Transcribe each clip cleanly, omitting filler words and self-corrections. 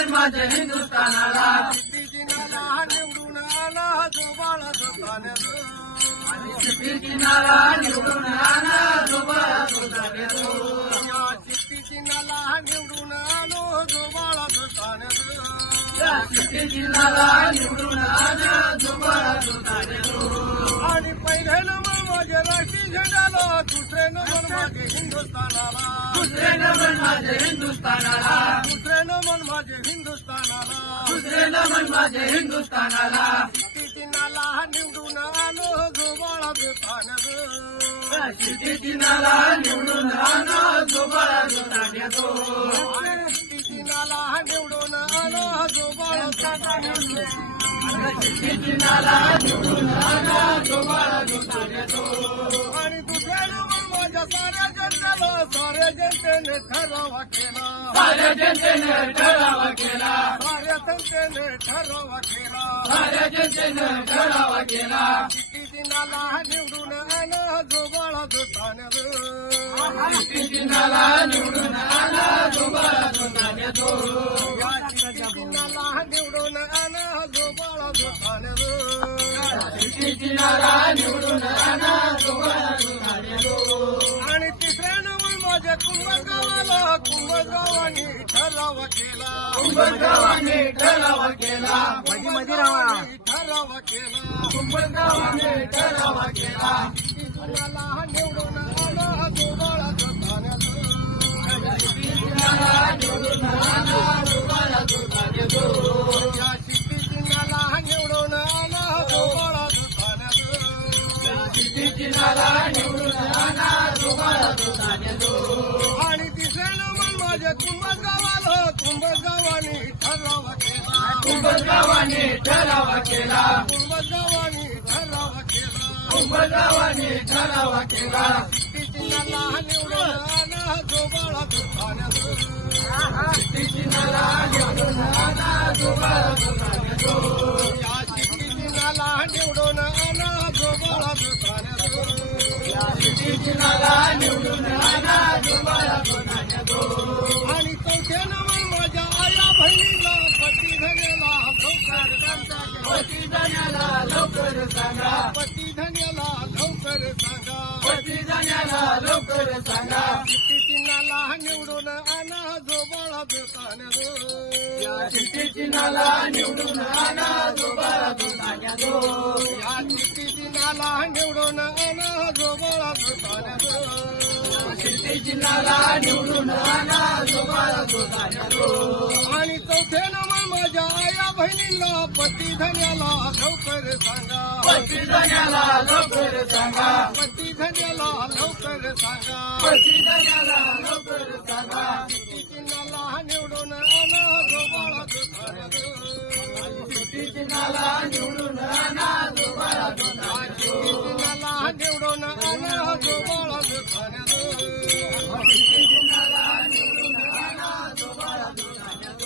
मन माझ्या हिंदुस्थानाला सिद्दीकीनाला निवडून आला जो बाळाचं तान्यात सिद्दीकीनाला निवडून आणा जो बाळाचं तान्यात या सिद्दीकीनाला निवडून आलो जो बाळाचं तान्यात सिद्दीकीनाला निवडून आणा जो बाळाचं तान्यात आणि पहिल्यानं मन माझ्या राष्ट्रीय झेंड्याला दुसऱ्यानं मन माझे हिंदुस्थानाला दुसऱ्यानं मन माझ्या हिंदुस्थानाला दुसऱ्यानं मन माझे हिंदुस्थानाला दुसऱ्यानं मन माझ्या हिंदुस्थानाला सिद्दीकीनाला निवडून आलो जो बाळाचं तान्यात सिद्दीकीनाला निवडून आणा जो बाळाचं तान्यात सिद्दीकीनाला निवडून आलो जो बाळाचं तान्यात सिद्दीकीनाला निवडून आणा जो बाळाचं तान्यात आणि दुसऱ्यानं मन माझ्या साऱ्या जनतेने ठरावा केला साऱ्या जनतेने ठराव केला साऱ्या जनतेने ठरावा केला साऱ्या जनतेने ठराव केला सिद्दीकीनाला निवडून आणा जो बाळाचं तान्यात सिद्दीकीनाला निवडून आणा जो बाळाचं तान्यात या सिद्दीकीनाला निवडून आणा जो बाळाचं तान्यात सिद्दीकीनाला निवडून आणा जो बाळाचं तान्यात आणि तिसऱ्यानं मग माझ्या कुंभगावानी ठराव केला कुंभगावाने ठराव केला ठराव केला कुंभगावाने ठराव केला सिद्दीकीनाला निवडून आणा जो बाळाचं तान्यात सिद्दीकीनाला निवडून आणा जो बाळाचं तान्यात या सिद्दीकीनाला निवडून आणा जो बाळाचं तान्यात सिद्दीकीनाला निवडून आणा जो बाळाचं तान्यात आणि तिसऱ्यानं मन माझ्या कुंभगावानी ठराव केला कुंभगावाने ठराव केला कुंभगावानी ठराव केला कुंभगावाने ठराव केला सिद्दीकीनाला निवडून आणा जो बाळाचं तान्यात सिद्दीकीनाला निवडून आणा जो बाळाचं तान्यात या सिद्दीकीनाला निवडून आणा जो बाळाचं तान्यात सिद्दीकीनाला निवडून आणा जो बाळाचं तान्यात आणि चौथ्यानं मन माझ्या आया बहिणीला पती धन्याला लवकर सांगा पती जाण्याला लवकर सांगा पती धन्याला लवकर सांगा पती जाण्याला लवकर सांगा सिद्दीकीनाला निवडून आणा जो बाळाचं तान्यात सिद्दीकीनाला निवडून आणा जो बाळाचं तान्यात या सिद्दीकीनाला निवडून आणा जो बाळाचं तान्यात सिद्दीकीनाला निवडून आणा जो बाळाचं तान्यात आणि चौथ्यानं मन माझ्या आया बहिणीला पती धन्याला लवकर सांगा पती जाण्याला लवकर सांगा पती धन्याला लवकर सांगा पती जाण्याला लवकर सांगा सिद्दीकीनाला निवडून आणा जो बाळाचं तान्यात सिद्दीकीनाला निवडून आणा जो बाळाचं तान्यात सिद्दीकीनाला निवडून आणा जो बाळाचं तान्यात सिद्दीकीनाला निवडून आणा जो बाळाचं तान्यात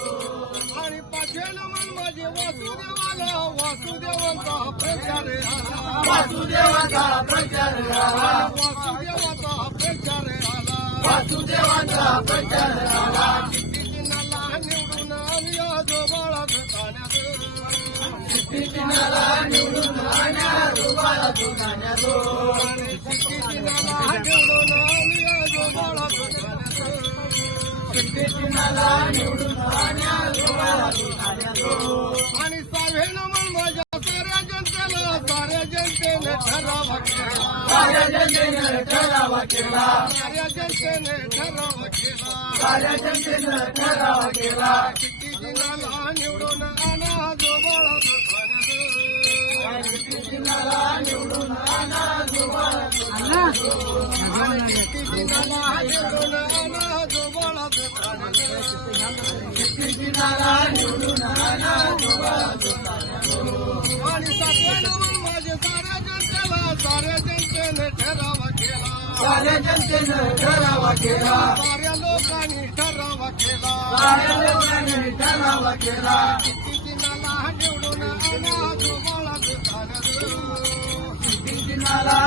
आणि पाचव्यानं मन माझे वासुदेवांचा प्रचार आला वासुदेवाचा प्रचार आला वासुदेवाचा प्रचार आला वासुदेवाचा प्रचार आला सिद्दीकीनाला निवडून आणूया जो बाळाचं तान्यात सिद्दीकीनाला निवडून आणा जो बाळाचं तान्यात आणि सिद्दीकीनाला निवडून आणूया जो बाळाचं तान्यात सिद्दीकीनाला निवडून आणा जो बाळाचं तान्यात आणि सहाव्यानं मन माझ्या साऱ्या जनतेने ठराव केला साऱ्या जनतेने ठराव केला साऱ्या जनतेने ठराव केला साऱ्या जनतेने ठराव केला सिद्दीकीनाला निवडून आणा जो बाळाचं तान्यात सिद्दीकीनाला निवडून आणा जो बाळाचं तान्यात सिद्दीकीनाला निवडून आणा जो बाळाचं तान्यात सिद्दीकीनाला निवडून आणा जो बाळाचं तान्यात आणि सातव्यानं मन माझ्या साऱ्या जनतेने ठराव केला साऱ्या जनतेने ठराव केला साऱ्या लोकांनी ठराव केला साऱ्या लोकांनी ठराव केला सिद्दीकीनाला निवडून आणा जो बाळाचं तान्यात सिद्दीकीनाला